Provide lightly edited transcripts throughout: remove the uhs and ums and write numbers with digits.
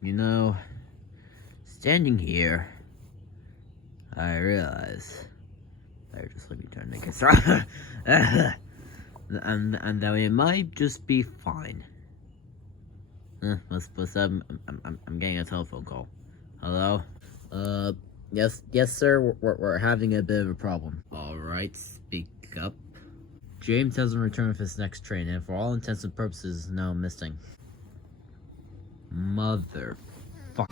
You know, standing here, I realize better just let me turn the camera. and that it might just be fine. What's up? I'm getting a telephone call. Hello? Yes, sir. We're having a bit of a problem. All right, speak up. James hasn't returned with his next train, and for all intents and purposes, is now missing. Mother. Fuck.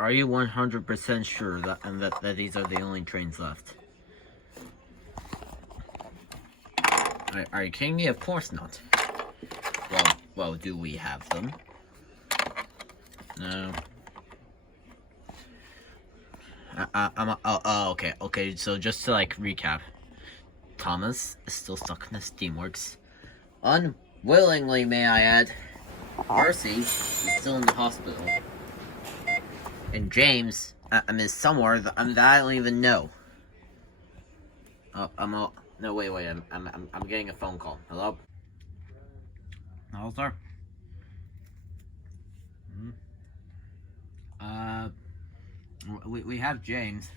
Are you 100% sure that these are the only trains left? Are you kidding me? Of course not. Well, do we have them? No. Okay, so just to, recap. Thomas is still stuck in the Steamworks. Unwillingly, may I add. Marcy is still in the hospital. And James, is somewhere that I don't even know. No, wait, I'm getting a phone call. Hello? Hello, sir? We have James.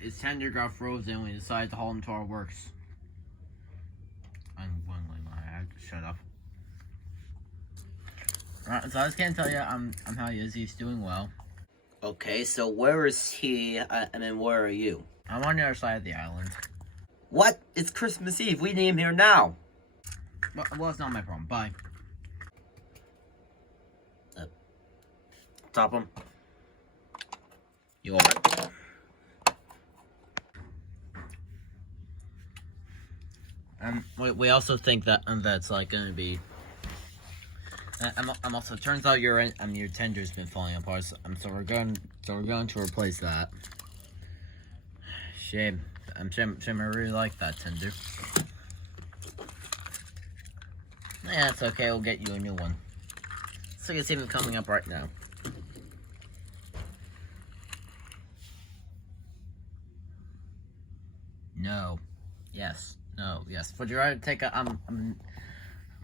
His tender got frozen and we decided to haul him to our works. Unwillingly, my act. Shut up. So I just can't tell you how he is. He's doing well. Okay, so where is he? Where are you? I'm on the other side of the island. What? It's Christmas Eve. We need him here now. Well, it's not my problem. Bye. Stop him. You alright? We also think that that's gonna be. I'm also. Turns out your tender's been falling apart. So we're going to replace that. Shame. Shame. I really like that tender. Yeah, it's okay. We'll get you a new one. So it's even coming up right now. No. Yes. No. Yes. Would you rather take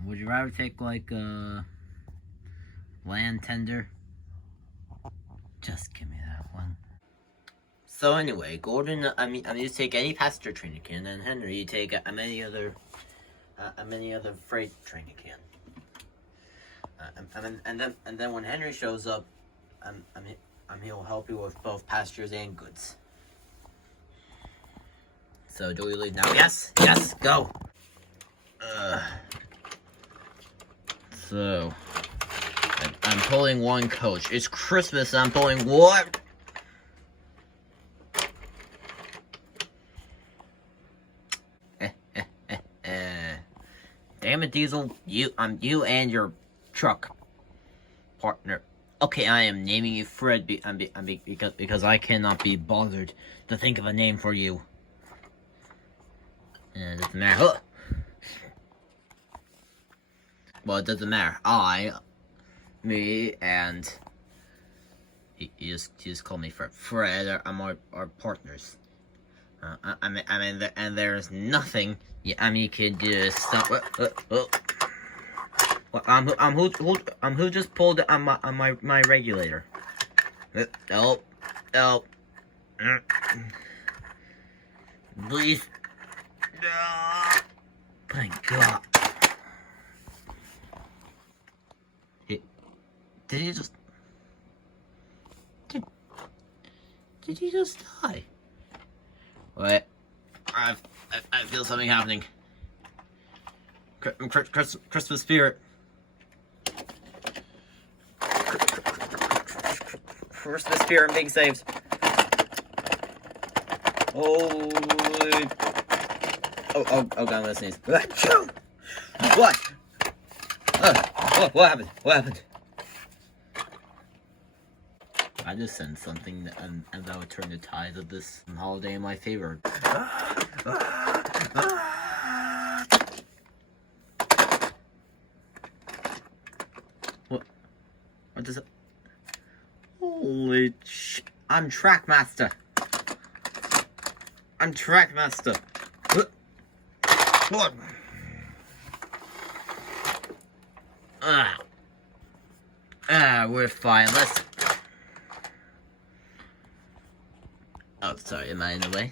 Would you rather take land tender? Just give me that one. So anyway, Gordon, you take any passenger train you can, and Henry, you take many other freight train you can. And then when Henry shows up, he'll help you with both passengers and goods. So do we leave now? Yes, go. So I'm pulling one coach. It's Christmas. I'm pulling what? Damn it, Diesel! You and your truck partner. Okay, I am naming you Fred because I cannot be bothered to think of a name for you. It doesn't matter. Well, it doesn't matter. Me, and he just called me Fred. Fred, I'm our partners. And there's nothing you can do to stop. Who just pulled on my regulator? Help. Please. Thank God. Did he just... Did he just die? Wait. I feel something happening. Christmas spirit. Christmas spirit being saved. Oh God, I'm gonna sneeze. What? What happened? I just sent something and that would turn the tide of this holiday in my favor. What does it? Holy I'm trackmaster. I'm trackmaster. What? We're fine. Let's. Oh, sorry. Am I in the way?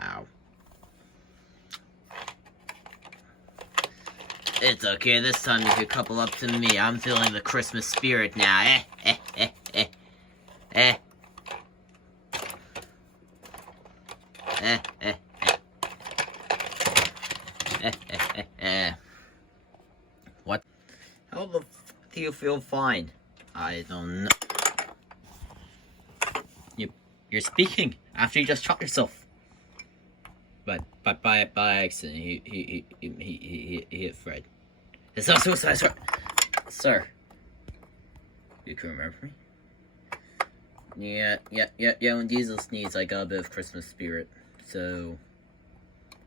Ow. It's okay. This time you can couple up to me. I'm feeling the Christmas spirit now. What? How the f do you feel fine? I don't know. You're speaking after you just shot yourself. But by accident, he hit Fred. It's not suicide, sir. Sir, you can remember me? Yeah. When Diesel sneezed, I got a bit of Christmas spirit, so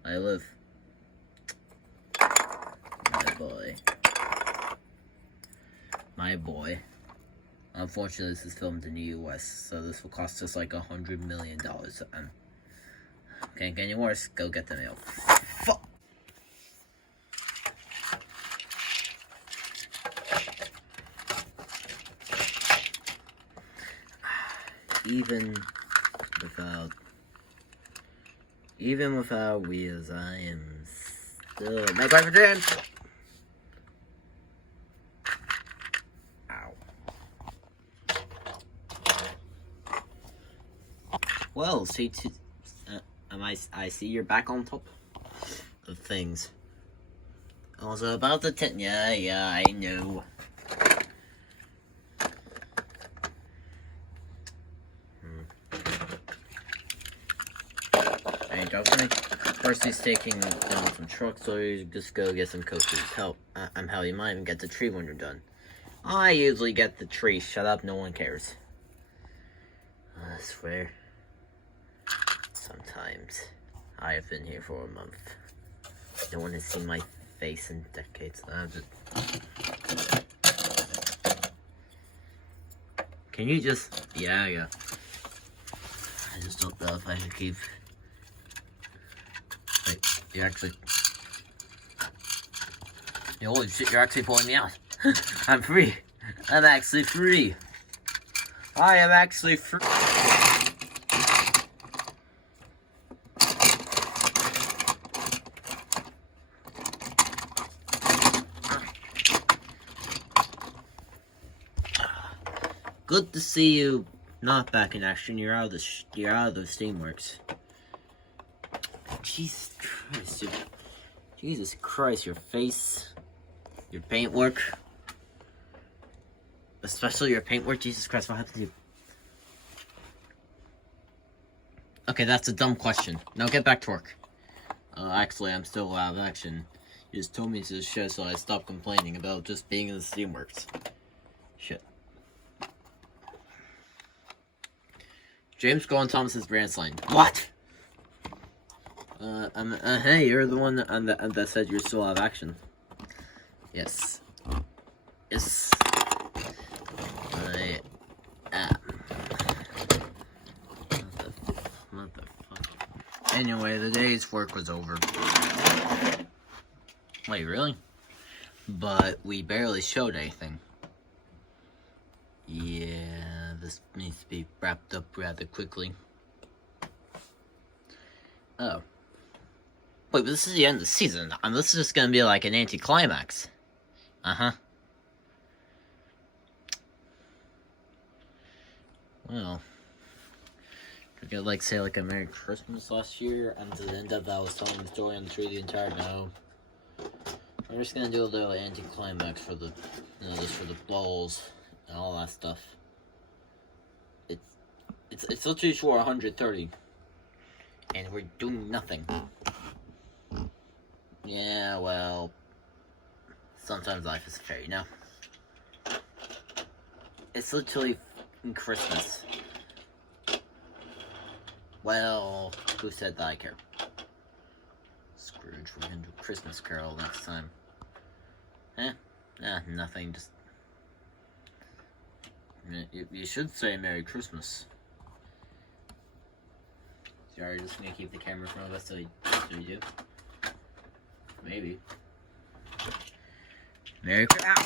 I live. My boy. Unfortunately, this is filmed in the US, so this will cost us like $100 million. Can't get any worse. Go get the mail. Fuck. Even without wheels, I am still my life dream. Ow. Well, I see you're back on top of things. Also about the yeah, I know. Ain't talking to me. First he's taking down some trucks, so you just go get some coaches. Help. Hell, you might even get the tree when you're done. I usually get the tree. Shut up, no one cares. I swear. Sometimes. I have been here for a month. No one has seen my face in decades. Can you just... Yeah. I just don't know if I should keep... Wait, you're actually... Holy shit, you're actually pulling me out. I'm free. I'm actually free. I am actually free. Good to see you not back in action. You're out of the Steamworks. Jesus Christ, your face, your paintwork, especially your paintwork. Jesus Christ, what happened to you? Okay, that's a dumb question. Now get back to work. Actually, I'm still out of action. You just told me to show, so I stopped complaining about just being in the Steamworks. Shit. James Golan Thomas's branch line. What? Hey, you're the one that said you're still out of action. Yes. Yes. I am. What the fuck? Anyway, the day's work was over. Wait, really? But we barely showed anything. Yeah, this needs to be wrapped up rather quickly. Oh. Wait, but this is the end of the season. This is just gonna be like an anticlimax. Uh-huh. Well. I could like say like a Merry Christmas last year, and to the end of that I was telling the story on the tree the entire no. I'm just gonna do a little anticlimax for the just for the balls and all that stuff. It's literally for 130. And we're doing nothing. Yeah, well, sometimes life is fair, you know? It's literally Christmas. Well, who said that I care? Scrooge, we're gonna do Christmas Carol next time. Nothing, just... You should say Merry Christmas. So are you just gonna keep the camera in front of us till you do? Maybe. Merry Christmas!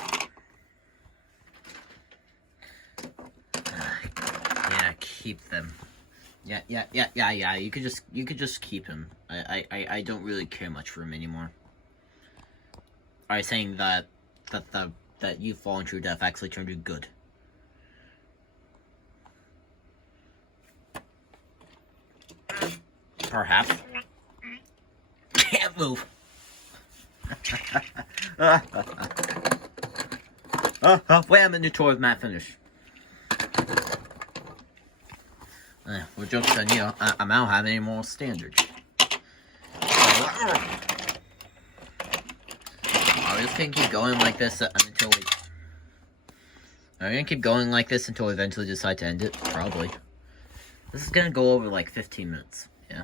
Yeah, keep them. Yeah. You could just keep him. I don't really care much for him anymore. Are you saying that you falling to your death actually turned you good? Perhaps. Can't move. Wait a minute tour of Matt finish. Well, joke's on you. I don't have any moral standards. Are we just gonna keep going like this until we... Are we gonna keep going like this until we eventually decide to end it? Probably. This is gonna go over like 15 minutes. Yeah.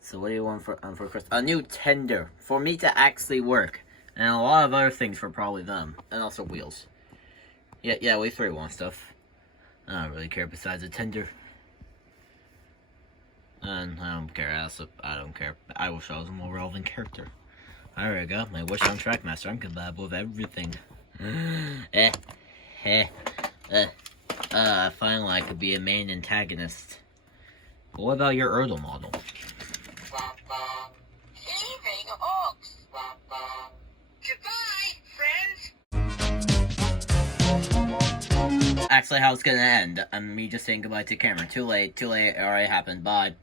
So what do you want for Christmas? A new tender for me to actually work, and a lot of other things for probably them, and also wheels. Yeah, we three want stuff. I don't really care besides a tender. And I don't care. I don't care. I wish I was a more relevant character. There we go. My wish on Trackmaster. I'm compatible with everything. Finally I could be a main antagonist. But what about your Erdl model? Leaving Ox. Goodbye, friends. Actually, how it's gonna end. Me just saying goodbye to camera. Too late. It already happened. Bye.